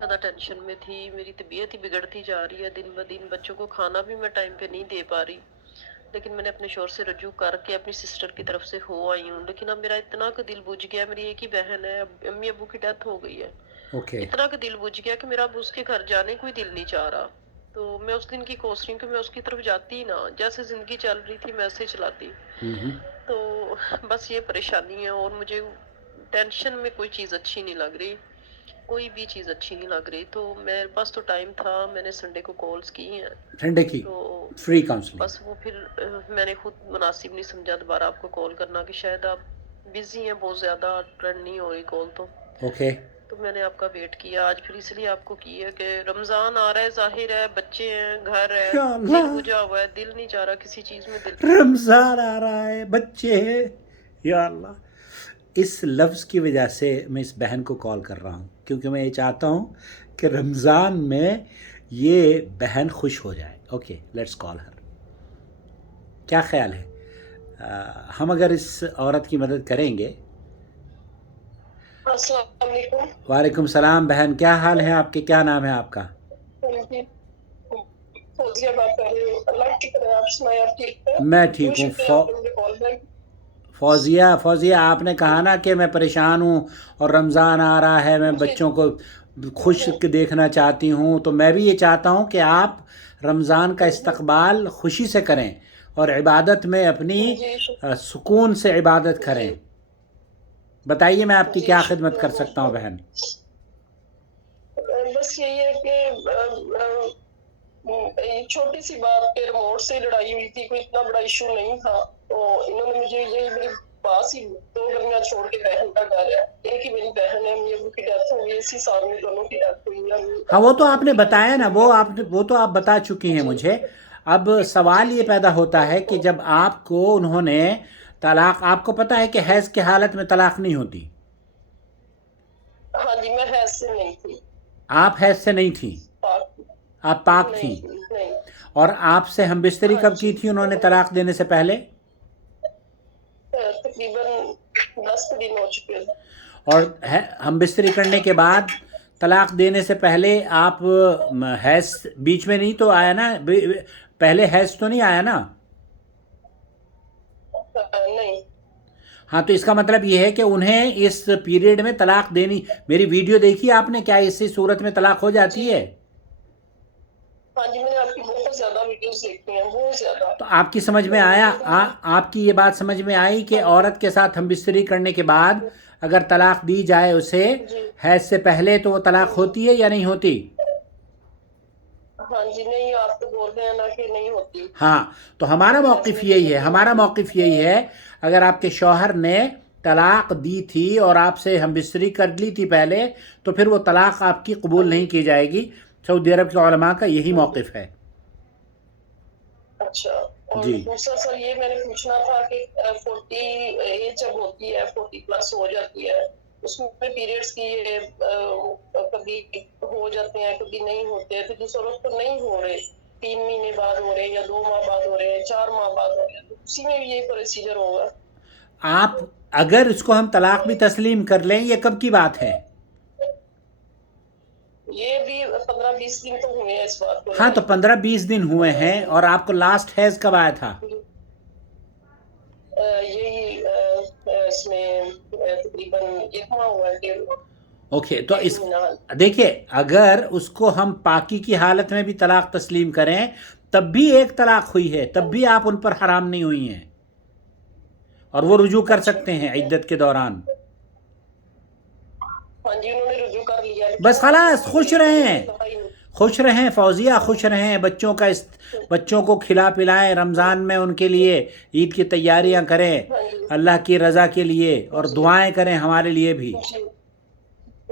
ज़्यादा टेंशन में थी, मेरी तबीयत ही बिगड़ती जा रही है दिन ब दिन, बच्चों को खाना भी मैं टाइम पे नहीं दे पा रही। लेकिन मैंने अपने शौहर से रजू करके अपनी सिस्टर की तरफ से हो आई हूँ, लेकिन अब मेरा इतना का दिल बुझ गया है, मेरी एक ही बहन है, अब अम्मी अब्बू की डेथ हो गई है। ओके इतना का दिल बुझ गया कि मेरा अब उसके घर जाने को ही दिल नहीं चाह रहा। तो मैं उस दिन की कोस रही हूँ कि मैं उसकी तरफ जाती ही ना, जैसे ज़िंदगी चल रही थी मैं ऐसे चलाती। हम्म तो बस ये परेशानी है और मुझे टेंशन में कोई चीज़ अच्छी नहीं लग रही। कोई भी चीज़ अच्छी नहीं लग रही, तो मेरे पास तो टाइम था, मैंने संडे को कॉल्स की हैं। संडे की तो फ्री काउंसलिंग। बस वो फिर मैंने खुद मुनासिब नहीं समझा दोबारा आपको कॉल करना कि शायद आप बिज़ी हैं बहुत ज़्यादा, अटेंड नहीं हो रही कॉल ओके तो मैंने आपका वेट किया आज फिर इसलिए आपको की है कि रमज़ान आ रहा है, ज़ाहिर है बच्चे हैं, घर है, या दिल अल्लाह, बुझा हुआ है, दिल नहीं चाह रहा किसी चीज़ में दिल। रमज़ान आ रहा है, बच्चे हैं, या अल्लाह। इस लफ्ज़ की वजह से मैं इस बहन को कॉल कर रहा हूँ, क्योंकि मैं ये चाहता हूँ कि रमज़ान में ये बहन खुश हो जाए। Okay, let's call her. क्या ख्याल है, हम अगर इस औरत की मदद करेंगे। अस्सलाम वालेकुम। वालेकुम सलाम बहन, क्या हाल है आपके, क्या नाम है आपका? फौजिया बात कर रही हूँ। अल्लाह की तरह आप सुनाए, आप ठीक है? मैं ठीक बहुत हूँ। शुक्रिया आपने मुझे कॉल बैक। फौजिया, फौजिया आपने कहा ना कि मैं परेशान हूँ और रमज़ान आ रहा है, मैं जी बच्चों को खुश देखना चाहती हूँ, तो मैं भी ये चाहता हूँ कि आप रमज़ान का इस्तकबाल खुशी से करें और इबादत में अपनी जी सुकून से इबादत जी करें। बताइए मैं आपकी जी क्या खिदमत शुक्रिया कर बहुत सकता हूँ बहुत। बहन? बस यही है कि एक छोटी सी बात पे रिमोट से लड़ाई हुई थी, कोई इतना बड़ा इशू नहीं था। तो इन्होंने मुझे यही मेरे पास ही 2 गलियां छोड़ के बहन का घर है, एक ही मेरी बहन है, अम्मी अब्बू की डेथ हुई है इसी साल में, दोनों की डेथ हुई है, हाँ, वो तो अब्बू आपने की डेथ बताया ना, हुई है। वो तो आप बता चुकी हैं जी मुझे। अब सवाल ये पैदा होता है कि जब आपको उन्होंने तलाक, आपको पता है कि हैज़ की हालत में तलाक नहीं होती। हाँ जी, मैं हैज से नहीं थी, आप हैज से नहीं थी, पाक आप पाक थी। नहीं थी नहीं। और आपसे हम बिस्तरी हाँ कब जी, की थी उन्होंने तलाक देने से पहले? तकरीबन 10 दिन हो चुके हैं। और हम बिस्तरी करने के बाद तलाक देने से पहले आप हैज बीच में नहीं तो आया ना, पहले हैज तो नहीं आया ना? नहीं। हाँ, तो इसका मतलब ये है कि उन्हें इस पीरियड में तलाक देनी, मेरी वीडियो देखी आपने, क्या इसी सूरत में तलाक हो जी जाती है? हाँ जी, मैंने आपकी बहुत ज्यादा वीडियोस देखी हैं, बहुत ज्यादा। तो आपकी समझ में तो आया, लेकिन आपकी ये बात समझ में आई कि हाँ औरत के साथ हम बिस्तरी करने के बाद अगर तलाक दी जाए उसे जी हैज से पहले, तो वो तलाक जी होती है या नहीं होती? हाँ जी, नहीं आप तो बोल रहे हैं ना कि नहीं होती, हाँ, तो हमारा हैज मौक़िफ़ में यही देने है, पे हमारा होती। मौक़िफ़ यही है, अगर आपके शौहर ने तलाक दी थी और आपसे हम बिस्तरी कर ली थी पहले, तो फिर वो तलाक आपकी हाँ कबूल नहीं जी की जाएगी। सऊदी अरब के उलमा का यही मौक़िफ़ है। अच्छा। और जी। दूसरा सर ये मैंने पूछना था कि 40 एज जब होती है, 40+ हो जाती है, उसमें पीरियड्स की कभी हो जाते हैं कभी नहीं होते, तो जिस औरत को नहीं हो रहे, 3 महीने बाद हो रहे हैं या 2 माह बाद हो रहे हैं, 4 माह बाद हो रहे हैं, तो उसी में भी यही प्रोसीजर होगा? आप अगर इसको हम तलाक भी तस्लीम कर लें, ये कब की बात है? ये भी 15-20 दिन तो हुए हैं इस बात को हाँ, तो लड़ाई को। 15-20 दिन हुए हैं, और आपको लास्ट हैज़ कब आया था? यही इसमें तकरीबन 1 माह हुआ है, डेढ़ ओके, तो डेढ़ इस महीना। देखिए, अगर उसको हम पाकी की हालत में भी तलाक तस्लीम करें, तब भी एक तलाक हुई है, तब भी आप उन पर हराम नहीं हुई हैं, और वो रुजू कर अच्छा सकते हैं ठीक है। इद्दत के दौरान। हाँ जी, उन्होंने रुजू कर लिया, लेकिन बस वो खलास, मतलब खुश मेरी रहें, तबीयत दवाई नहीं। खुश रहें फौजिया, हाँ खुश रहें। बच्चों को खिला पिलाएं, रमज़ान में उनके लिए ईद की तैयारियां करें, हाँ जी अल्लाह की रज़ा के लिए, और जी दुआएं करें हमारे लिए भी। जी।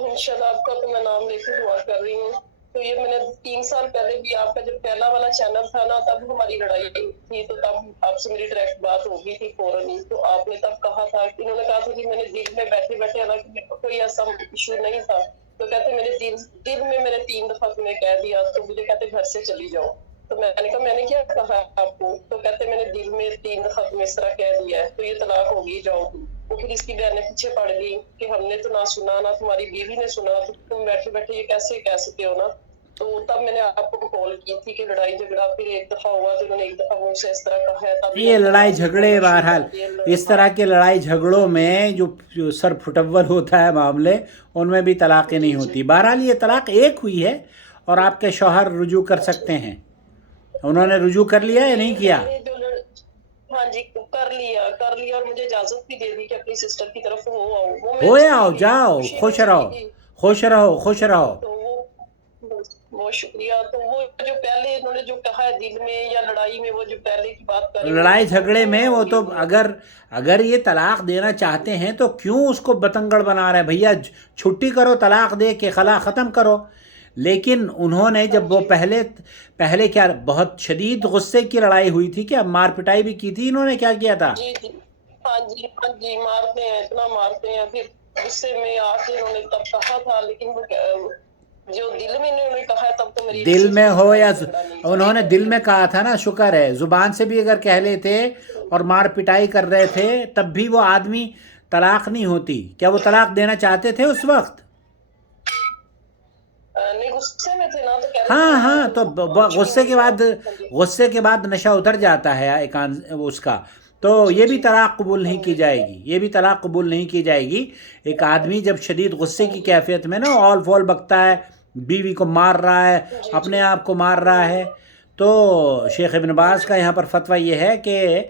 इंशाल्लाह आपका तो मैं नाम लेके दुआ कर रही हूँ। तो ये मैंने 3 साल पहले भी आपका जब पहला वाला चैनल था ना, तब हमारी लड़ाई थी, तो तब आपसे मेरी डायरेक्ट बात हो गई थी फौरन ही। तो आपने तब कहा था, इन्होंने कहा था कि मैंने दिल में बैठे बैठे, हालांकि कोई ऐसा इशू नहीं था, तो कहते मेरे दिल दिल में मैंने 3 दफा तुम्हें कह दिया, तो मुझे कहते घर से चली जाओ। तो मैंने कहा मैंने क्या कहा आपको? तो कहते मैंने दिल में 3 दफा तुम्हें इस तरह कह दिया है, तो ये तलाक होगी, जाओ तुम। وہ پھر اس کی بہنیں پیچھے پڑ گئی کہ ہم نے تو نہ سنا نہ تمہاری بیوی نے سنا، تو تم بیٹھے بیٹھے یہ کیسے کہہ سکتے ہو نا. تو تب میں نے آپ کو کال کی تھی کہ لڑائی جھگڑا پھر ایک دفعہ ہوا تو انہوں نے ایک دفعہ مجھ سے اس طرح کہا ہے. تب یہ لڑائی جھگڑے بہرحال اس طرح کے لڑائی جھگڑوں میں جو سر پھٹول ہوتا ہے معاملے، ان میں بھی طلاقیں نہیں ہوتی. بہرحال یہ طلاق ایک ہوئی ہے اور آپ کے شوہر رجوع کر سکتے ہیں. انہوں نے رجوع کر لیا یا نہیں کیا؟ ہاں جی کر لیا اور مجھے اجازت بھی دے دی کہ اپنی سسٹر کی طرف ہو آؤ. ہو آؤ، جاؤ، خوش رہو، خوش رہو، خوش رہو. تو وہ شکریہ. تو وہ جو پہلے انہوں نے جو کہا ہے دل میں یا لڑائی میں، وہ جو پہلے کی بات کری، لڑائی جھگڑے میں وہ تو اگر یہ طلاق دینا چاہتے ہیں تو کیوں اس کو بتنگڑ بنا رہے ہیں؟ بھیا چھٹی کرو، طلاق دے کے خلا ختم کرو. لیکن انہوں نے جب وہ پہلے کیا بہت شدید غصے کی لڑائی ہوئی تھی، کہ مار پٹائی بھی کی تھی انہوں نے، کیا کیا تھا؟ جی ہاں جی مارتے ہیں، اتنا مارتے ہیں. پھر غصے میں آ کے انہوں نے تب کہا تھا، لیکن وہ جو دل میں انہوں نے کہا ہے تب تو میری دل میں ہو یا انہوں نے دل میں کہا تھا نا، شکر ہے. زبان سے بھی اگر کہہ لیتے اور مار پٹائی کر رہے تھے تب بھی وہ آدمی طلاق نہیں ہوتی. کیا وہ طلاق دینا چاہتے تھے اس وقت؟ نہیں، غصے میں تھے نا تو کہہ رہے ہاں تو غصے کے بعد نشہ اتر جاتا ہے اس کا، تو یہ بھی طلاق قبول نہیں کی جائے گی. یہ بھی طلاق قبول نہیں کی جائے گی. ایک آدمی جب شدید غصے کی کیفیت میں نا آل فول بکتا ہے، بیوی کو مار رہا ہے، اپنے آپ کو مار رہا ہے، تو شیخ ابن باز کا یہاں پر فتویٰ یہ ہے کہ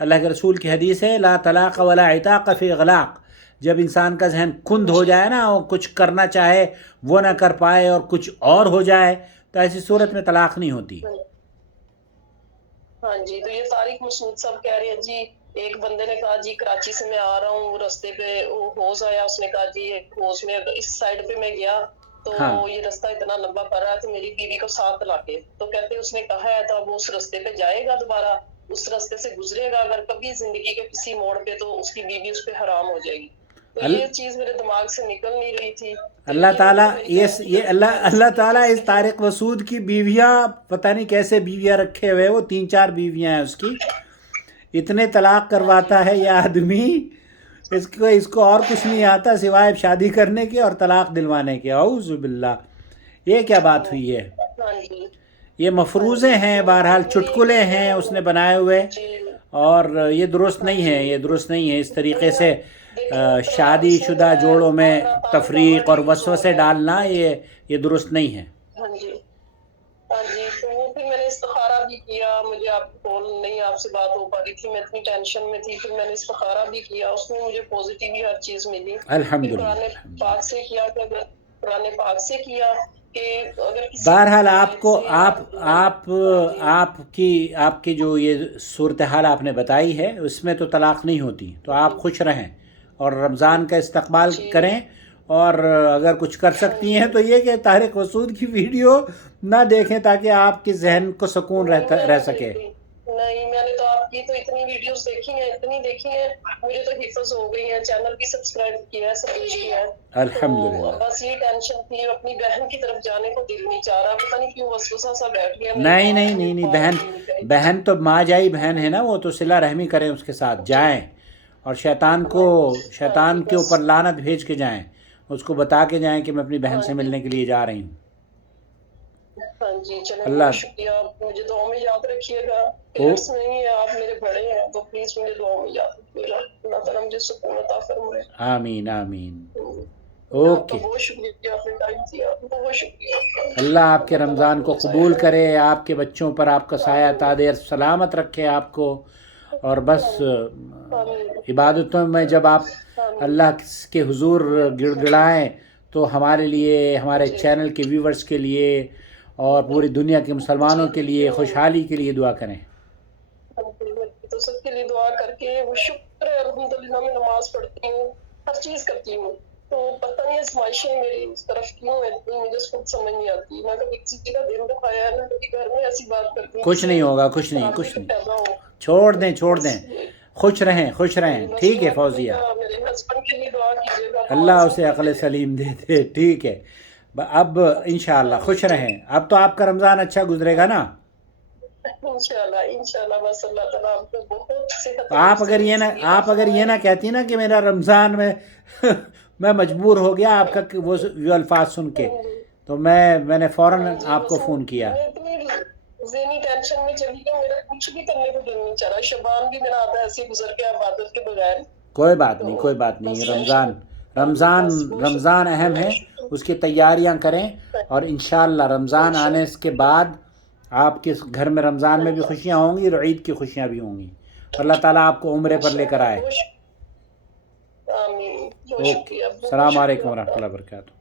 اللہ کے رسول کی حدیث ہے، لا طلاق ولا عتاق فی اغلاق. جب انسان کا ذہن کند ہو جائے نا، اور کچھ کرنا چاہے وہ نہ کر پائے اور کچھ اور ہو جائے، تو ایسی صورت میں طلاق نہیں ہوتی. ہاں جی. تو یہ طارق مسعود صاحب کہہ رہے ہیں جی، ایک بندے نے کہا جی کراچی سے میں آ رہا ہوں، رستے پہ وہ حوض آیا، اس نے کہا جی حوض میں اس سائڈ پہ میں گیا تو یہ رستہ اتنا لمبا پڑ رہا ہے تو میری بیوی کو ساتھ لا کے، تو کہتے اس نے کہا ہے تو اب اس رستے پہ جائے گا، دوبارہ اس رستے سے گزرے گا اگر کبھی زندگی کے کسی موڑ پہ، تو اس کی بیوی اس پہ حرام ہو جائے گی. تو یہ چیز میرے دماغ سے نکل نہیں رہی تھی. اللہ تعالیٰ اللہ تعالیٰ اس طارق مسعود کی بیویاں پتہ نہیں کیسے بیویاں رکھے ہوئے، وہ 3-4 بیویاں ہیں اس کی. اتنے طلاق کرواتا ہے یہ آدمی، اس کو اور کچھ نہیں آتا سوائے شادی کرنے کے اور طلاق دلوانے کے. اعوذ باللہ، یہ کیا بات ہوئی ہے؟ یہ مفروضے ہیں، بہرحال چٹکلے ہیں اس نے بنائے ہوئے، اور یہ درست نہیں ہے. یہ درست نہیں ہے اس طریقے سے شادی شدہ جوڑوں میں تفریق اور وسوسے ڈالنا، یہ درست نہیں ہے. ہاں جی تو وہ پھر میں نے استخارہ بھی کیا، مجھے آپ کی کال نہیں، آپ سے بات ہو پا رہی تھی، میں اتنی ٹینشن میں تھی. پھر میں نے استخارہ بھی کیا، اس میں مجھے پازیٹیو ہی ہر چیز ملی. الحمدللہ. قرآن پاک سے کیا کہ اگر قرآن پاک سے کیا کہ اگر بہرحال آپ کی جو یہ صورتحال آپ نے بتائی ہے اس میں تو طلاق نہیں ہوتی. تو آپ خوش رہیں اور رمضان کا استقبال کریں، اور اگر کچھ کر سکتی ہیں تو یہ کہ طارق مسعود کی ویڈیو نہ دیکھیں تاکہ آپ کے ذہن کو سکون رہ سکے. نہیں، میں نے تو آپ کی تو اتنی ویڈیوز دیکھی ہیں، مجھے تو حفظ ہو گئی ہیں، چینل بھی سبسکرائب کیا ہے، سب کچھ کیا ہے. الحمدللہ. بس یہ ٹینشن تھی، اپنی بہن کی طرف جانے کو دل نہیں چاہ رہا، پتہ نہیں کیوں وسوسہ سا بیٹھ گیا. نہیں، بہن تو ماں جائی بہن ہے نا، وہ تو صلہ رحمی کریں اس کے ساتھ، جائیں اور شیطان کے اوپر لعنت بھیج کے جائیں، اس کو بتا کے جائیں کہ میں اپنی بہن سے ملنے کے لیے جا رہی ہوں. ہاں جی چلیں، بہت شکریہ. مجھے دعا میں یاد رکھیے گا، پیرنٹس نہیں ہیں، آپ میرے بڑے ہیں، تو پلیز مجھے دعا میں یاد رکھیے گا. اللہ تعالیٰ مجھے سکون عطا فرمائے. آمین آمین. اوکے، بہت شکریہ، آپ نے ٹائم دیا، بہت شکریہ. اللہ آپ کے رمضان کو قبول کرے، آپ کے بچوں پر آپ کا سایہ تادیر سلامت رکھے آپ کو، اور بس عبادتوں میں جب آپ اللہ کے حضور گڑ گڑائیں تو ہمارے لیے، ہمارے چینل کے ویورز کے لیے اور پوری دنیا کے مسلمانوں کے لیے خوشحالی کے لیے دعا کریں. تو سب کے لیے دعا کر کے وہ شکر ہے، الحمدللہ میں نماز پڑھتی ہوں، ہر چیز کرتی ہوں. تو پتہ نہیں آزمائشیں میری اس طرف کیوں ہے، مجھے اس کو سمجھ نہیں آتی. نہ کبھی کسی کا دل دکھایا ہے، نہ کبھی گھر میں ایسی بات کرتی ہوں. کچھ نہیں ہوگا، کچھ نہیں. چھوڑ دیں، خوش رہیں. ٹھیک ہے فوزیہ، میرے ہسبینڈ کے لیے دعا کیجیے گا، اللہ اسے عقل سلیم دے دے. ٹھیک ہے، اب انشاءاللہ خوش رہیں. اب تو آپ کا رمضان اچھا گزرے گا نا؟ इंशाल्लाह बस अल्लाह ताला आपको बहुत सेहत आप अगर ये ना कहती ना कि मेरा रमज़ान में मैं मजबूर हो गया आपका वो अल्फाज सुन के, तो मैंने फ़ौरन आपको फ़ोन किया। मैं इतनी ज़हनी टेंशन में चली गई, मेरा कुछ भी करने को दिल नहीं चाह रहा। शबान भी मेरा आधा ऐसे गुजर गया इबादत के बगैर। कोई बात नहीं, रमज़ान अहम है, उसकी तैयारियां करें और इंशाअल्लाह रमज़ान आने के बाद आपके घर में रमज़ान में भी खुशियां होंगी और ईद की खुशियां भी होंगी। अल्लाह ताला आपको उम्रे पर लेकर आए। आमीन। ओके, अस्सलाम वालेकुम व रहमतुल्लाहि व बरकातुहू।